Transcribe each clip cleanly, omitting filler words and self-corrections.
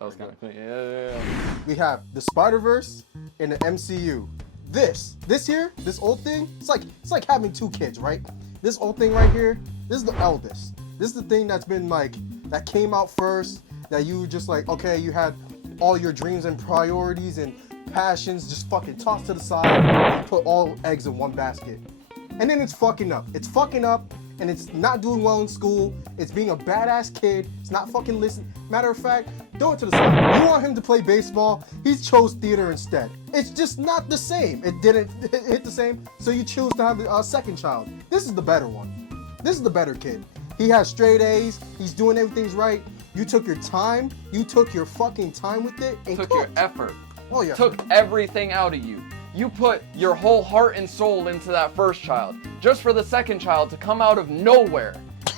That was kind of clean. Yeah. We have the Spider-Verse and the MCU. This old thing, it's like having two kids, right? This old thing right here, this is the eldest. This is the thing that's been like, that came out first, that you just like, okay, you had all your dreams and priorities and passions just fucking tossed to the side and put all eggs in one basket. And then it's fucking up. It's fucking up and it's not doing well in school. It's being a badass kid. It's not fucking listening. Matter of fact, throw it to the side. You want him to play baseball, he chose theater instead. It's just not the same. It didn't hit the same, so you choose to have a second child. This is the better one. This is the better kid. He has straight A's. He's doing everything's right. You took your time. You took your fucking time with it and Took your effort. Oh yeah. Took everything out of you. You put your whole heart and soul into that first child, just for the second child to come out of nowhere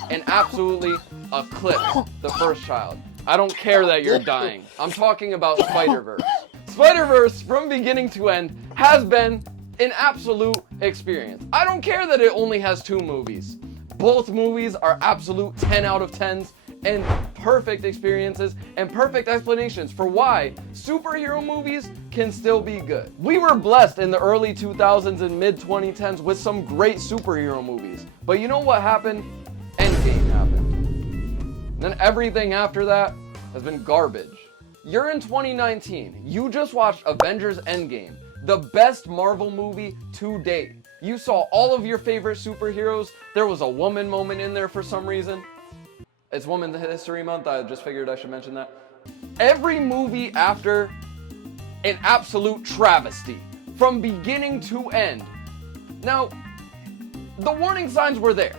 and absolutely eclipse the first child. I don't care that you're dying. I'm talking about Spider-Verse. Spider-Verse, from beginning to end, has been an absolute experience. I don't care that it only has 2 movies. Both movies are absolute 10 out of 10s and perfect experiences and perfect explanations for why superhero movies can still be good. We were blessed in the early 2000s and mid 2010s with some great superhero movies. But you know what happened? Endgame happened. Then everything after that has been garbage. You're in 2019. You just watched Avengers Endgame, the best Marvel movie to date. You saw all of your favorite superheroes. There was a woman moment in there for some reason. It's Women's History Month. I just figured I should mention that. Every movie after, an absolute travesty from beginning to end. Now, the warning signs were there.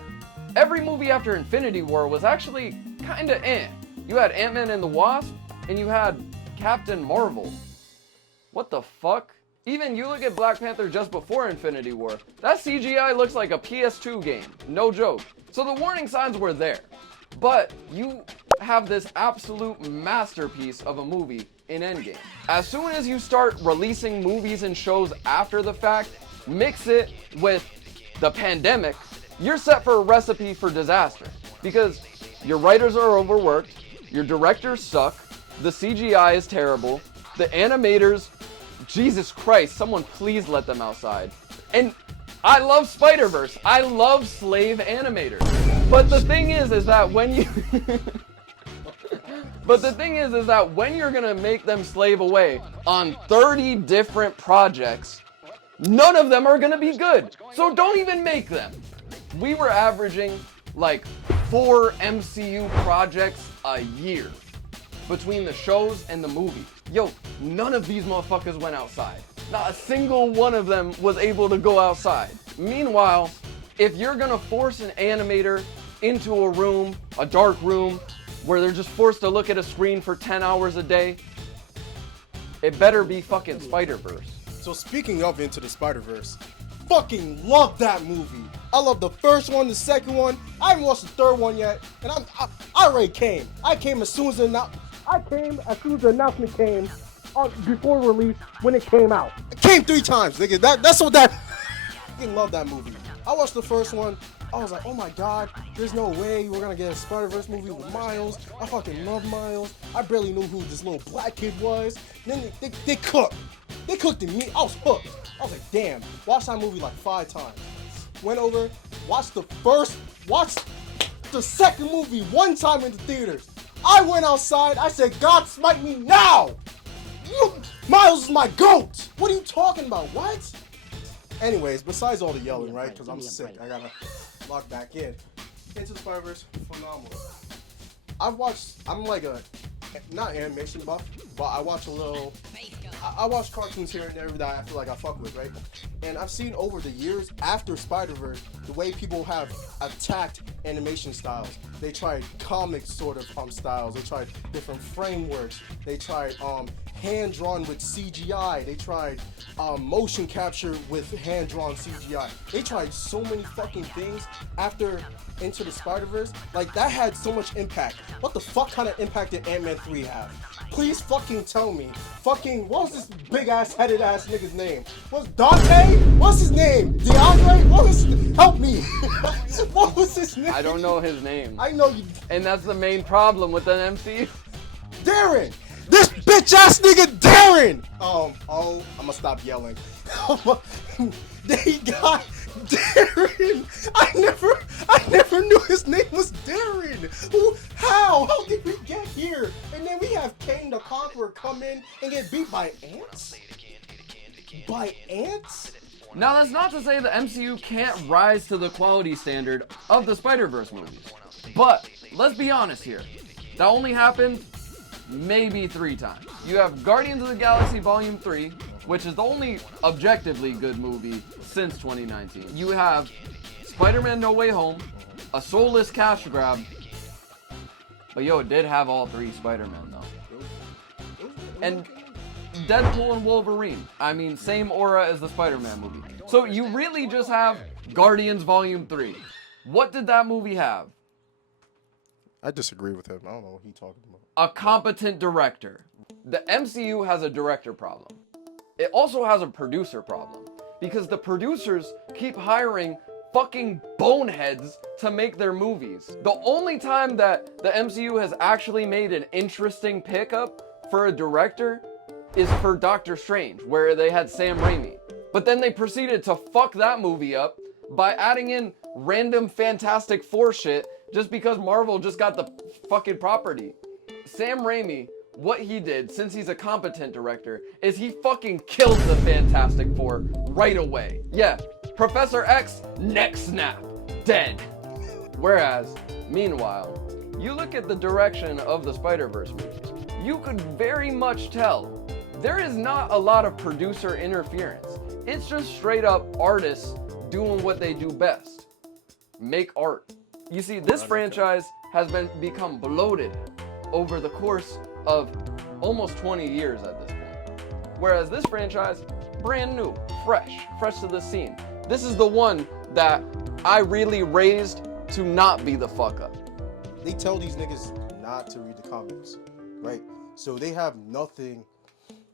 Every movie after Infinity War was actually kinda eh. You had Ant-Man and the Wasp, and you had Captain Marvel. What the fuck? Even you look at Black Panther just before Infinity War. That CGI looks like a PS2 game. No joke. So the warning signs were there. But you have this absolute masterpiece of a movie in Endgame. As soon as you start releasing movies and shows after the fact, mix it with the pandemic, you're set for a recipe for disaster. Because your writers are overworked, your directors suck, the CGI is terrible, the animators, Jesus Christ, someone please let them outside. And I love Spider-Verse. I love slave animators. But the thing is that when you when you're gonna make them slave away on 30 different projects, none of them are gonna be good. So don't even make them. We were averaging like 4 MCU projects a year between the shows and the movie. Yo, none of these motherfuckers went outside. Not a single one of them was able to go outside. Meanwhile, if you're gonna force an animator into a room, a dark room, where they're just forced to look at a screen for 10 hours a day, it better be fucking Spider-Verse. So speaking of Into the Spider-Verse, fucking love that movie. I love the first one, the second one. I haven't watched the third one yet, and I already came. I came as soon as the announcement came before release when it came out. It came 3 times, nigga. That's what that. I fucking love that movie. I watched the first one. I was like, oh my god, there's no way we're gonna get a Spider-Verse movie with Miles. I fucking love Miles. I barely knew who this little black kid was. And then they cooked. They cooked in me. I was hooked. I was like, damn. Watched that movie like 5 times. Went over, watched the second movie 1 time in the theaters. I went outside. I said, God smite me now. Miles is my GOAT. What are you talking about? What? Anyways, besides all the yelling, right? Because I'm sick. I gotta log back in. Into the Spider-Verse, phenomenal. I'm like a, not animation buff, but I watch a little, I watch cartoons here and there that I feel like I fuck with, right? And I've seen over the years, after Spider-Verse, the way people have attacked animation styles. They tried comic sort of styles. They tried different frameworks. They tried hand-drawn with CGI. They tried motion capture with hand-drawn CGI. They tried so many fucking things after Into the Spider-Verse. Like, that had so much impact. What the fuck kind of impact did Ant-Man 3 have? Please fucking tell me. Fucking, what was this big-ass, headed-ass nigga's name? What's Dante? What's his name? DeAndre? What was, help me. What was his name? I don't know his name. I know you. And that's the main problem with the MCU. Darren! This bitch ass nigga Darren. I'm gonna stop yelling. They got Darren. I never knew his name was Darren. How did we get here? And then we have Kang the Conqueror come in and get beat by ants? By ants? Now, that's not to say the MCU can't rise to the quality standard of the Spider-Verse movies. But, let's be honest here. That only happened maybe 3 times. You have Guardians of the Galaxy Volume 3, which is the only objectively good movie since 2019. You have Spider-Man No Way Home, a soulless cash grab. But yo, it did have all 3 Spider-Men though. And Deadpool and Wolverine. I mean, same aura as the Spider-Man movie. So you really just have Guardians Volume 3. What did that movie have? I disagree with him. I don't know what he's talking about. A competent director. The MCU has a director problem. It also has a producer problem. Because the producers keep hiring fucking boneheads to make their movies. The only time that the MCU has actually made an interesting pickup for a director is for Doctor Strange, where they had Sam Raimi. But then they proceeded to fuck that movie up by adding in random Fantastic Four shit just because Marvel just got the fucking property. Sam Raimi, what he did, since he's a competent director, is he fucking killed the Fantastic Four right away. Yeah, Professor X, neck snap, dead. Whereas, meanwhile, you look at the direction of the Spider-Verse movies, you could very much tell there is not a lot of producer interference. It's just straight up artists doing what they do best. Make art. You see, this franchise has become bloated over the course of almost 20 years at this point. Whereas this franchise, brand new, fresh to the scene. This is the one that I really raised to not be the fuck up. They tell these niggas not to read the comics, right? So they have nothing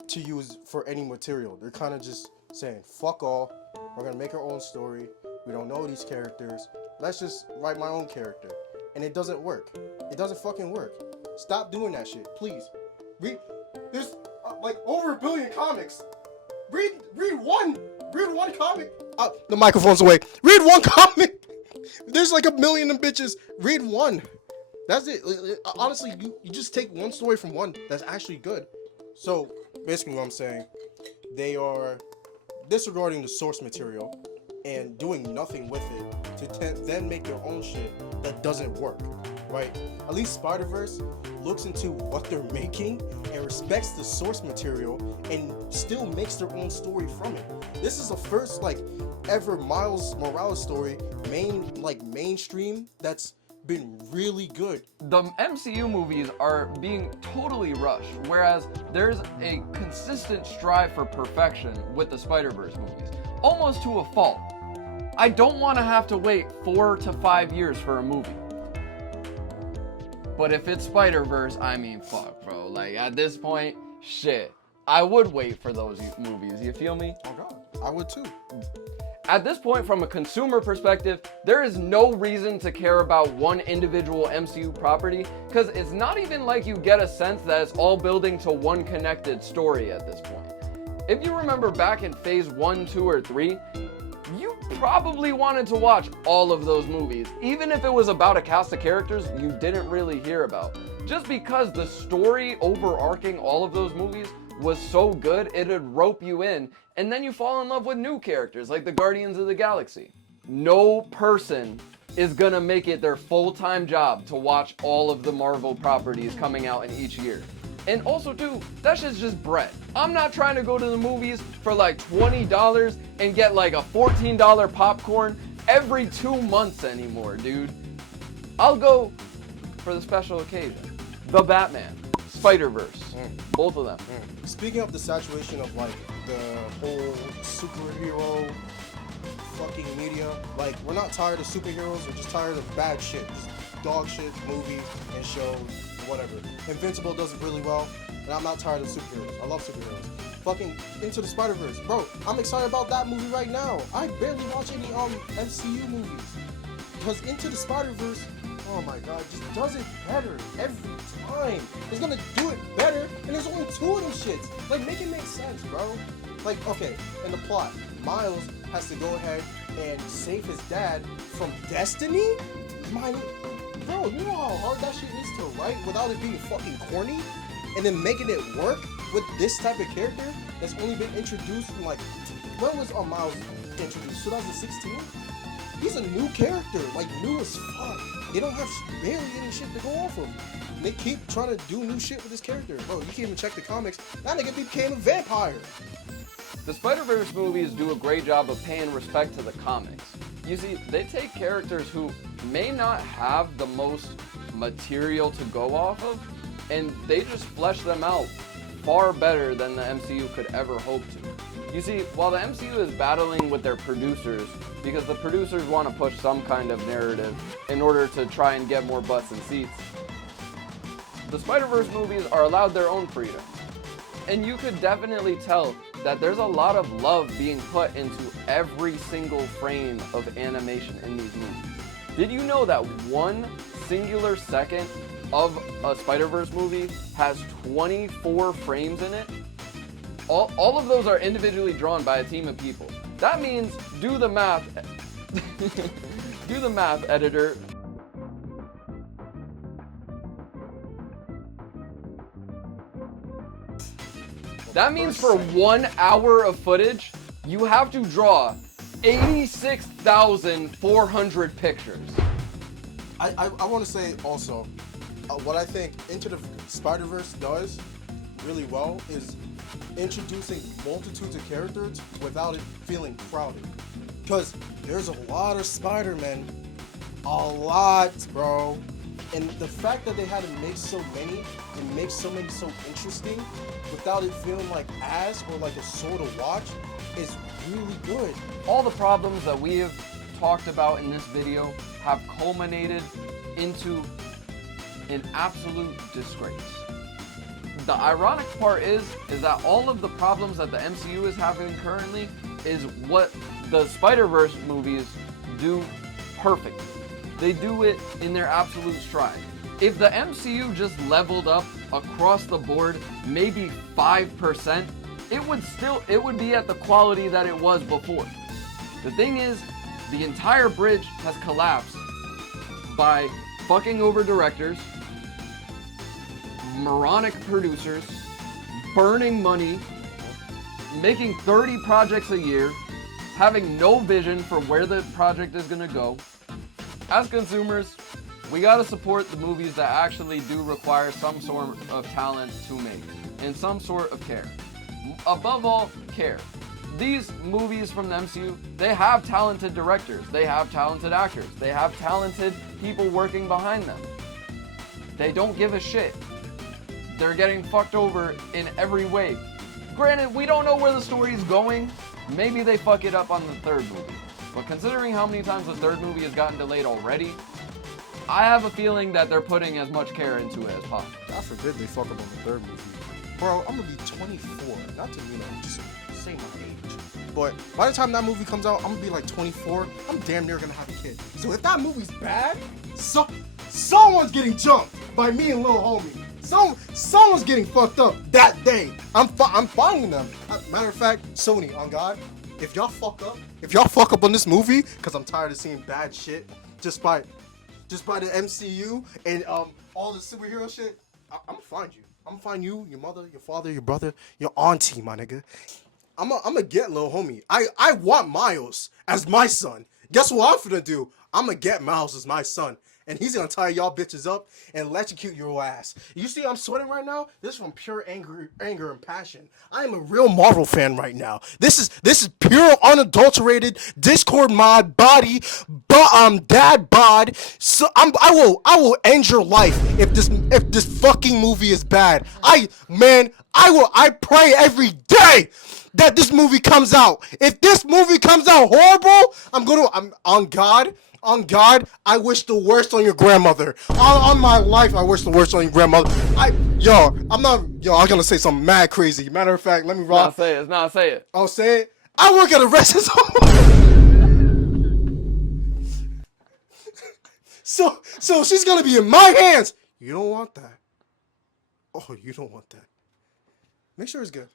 to use for any material. They're kind of just saying, fuck all, we're gonna make our own story. We don't know these characters. Let's just write my own character. And it doesn't work. It doesn't fucking work. Stop doing that shit, please. There's like over 1 billion comics. Read one comic. The microphone's away. Read one comic. There's like 1 million of them bitches. Read one. That's it. Honestly, you just take one story from one that's actually good. So basically what I'm saying, they are disregarding the source material and doing nothing with it to then make their own shit that doesn't work, right? At least Spider-Verse looks into what they're making and respects the source material and still makes their own story from it. This is the first ever Miles Morales story, mainstream, that's been really good. The MCU movies are being totally rushed, whereas there's a consistent strive for perfection with the Spider-Verse movies, almost to a fault. I don't want to have to wait 4 to 5 years for a movie. But if it's Spider-Verse, I mean, fuck, bro. Like, at this point, shit. I would wait for those movies, you feel me? Oh God, I would too. At this point, from a consumer perspective, there is no reason to care about one individual MCU property, because it's not even like you get a sense that it's all building to one connected story at this point. If you remember back in phase 1, 2, or 3, you probably wanted to watch all of those movies, even if it was about a cast of characters you didn't really hear about. Just because the story overarching all of those movies was so good, it'd rope you in, and then you fall in love with new characters like the Guardians of the Galaxy. No person is gonna make it their full-time job to watch all of the Marvel properties coming out in each year. And also too, that shit's just bread. I'm not trying to go to the movies for like $20 and get like a $14 popcorn every 2 months anymore, dude. I'll go for the special occasion. The Batman, Spider-Verse, both of them. Speaking of the saturation of the whole superhero fucking media, we're not tired of superheroes, we're just tired of bad shit. Just dog shit, movie and show, whatever. Invincible does it really well, and I'm not tired of superheroes. I love superheroes. Fucking Into the Spider-Verse. Bro, I'm excited about that movie right now. I barely watch any MCU movies. Because Into the Spider-Verse, oh my god, just does it better every time. It's gonna do it better, and there's only 2 of them shits. Like, make it make sense, bro. Like, okay, in the plot, Miles has to go ahead and save his dad from destiny? Bro, you know how hard that shit is to write without it being fucking corny? And then making it work with this type of character that's only been introduced in, like, when was Miles introduced? 2016? He's a new character, like, new as fuck. They don't have barely any shit to go off of. And they keep trying to do new shit with this character. Bro, you can't even check the comics. That nigga became a vampire. The Spider-Verse movies do a great job of paying respect to the comics. You see, they take characters who may not have the most material to go off of, and they just flesh them out far better than the MCU could ever hope to. You see, while the MCU is battling with their producers, because the producers want to push some kind of narrative in order to try and get more butts and seats, the Spider-Verse movies are allowed their own freedom. And you could definitely tell that there's a lot of love being put into every single frame of animation in these movies. Did you know that one singular second of a Spider-Verse movie has 24 frames in it? All of those are individually drawn by a team of people. That means, do the math, do the math, editor. That means for 1 hour of footage, you have to draw 86,400 pictures. I want to say also, what I think Into the Spider-Verse does really well is introducing multitudes of characters without it feeling crowded. Because there's a lot of Spider-Men. A lot, bro. And the fact that they had to make so many and make so many so interesting without it feeling like ass or like a sort of watch is really good. All the problems that we have talked about in this video have culminated into an absolute disgrace. The ironic part is that all of the problems that the MCU is having currently is what the Spider-Verse movies do perfectly. They do it in their absolute stride. If the MCU just leveled up across the board, maybe 5%, it would be at the quality that it was before. The thing is, the entire bridge has collapsed by fucking over directors, moronic producers, burning money, making 30 projects a year, having no vision for where the project is gonna go. As consumers, we gotta support the movies that actually do require some sort of talent to make and some sort of care. Above all, care. These movies from the MCU, they have talented directors, they have talented actors, they have talented people working behind them. They don't give a shit. They're getting fucked over in every way. Granted, we don't know where the story is going. Maybe they fuck it up on the 3rd movie. But considering how many times the 3rd movie has gotten delayed already, I have a feeling that they're putting as much care into it as possible. God forbid they fuck up on the 3rd movie. Bro, I'm gonna be 24. Not to, just say my age. But by the time that movie comes out, I'm gonna be like 24. I'm damn near gonna have a kid. So if that movie's bad, someone's getting jumped by me and Lil Homie. Someone's getting fucked up that day. I'm finding them. Matter of fact, Sony, on God, if y'all fuck up on this movie, cause I'm tired of seeing bad shit just by the MCU and all the superhero shit, I'm gonna find you. I'm gonna find you, your mother, your father, your brother, your auntie, my nigga. I'm gonna get Lil Homie. I want Miles as my son. Guess what I'm finna do? I'm gonna get Miles as my son. And he's gonna tie y'all bitches up and electrocute your ass. You see I'm sweating right now? This is from pure anger and passion. I am a real Marvel fan right now. This is pure unadulterated Discord mod body, dad bod. So I will end your life if this fucking movie is bad. I pray every day that this movie comes out. If this movie comes out horrible, I'm on God. On God, I wish the worst on your grandmother. On my life, I wish the worst on your grandmother. I'm gonna say something mad crazy. Matter of fact, let me rock. Say it. I'll say it. I work at a restaurant. So she's gonna be in my hands. You don't want that. Oh, you don't want that. Make sure it's good.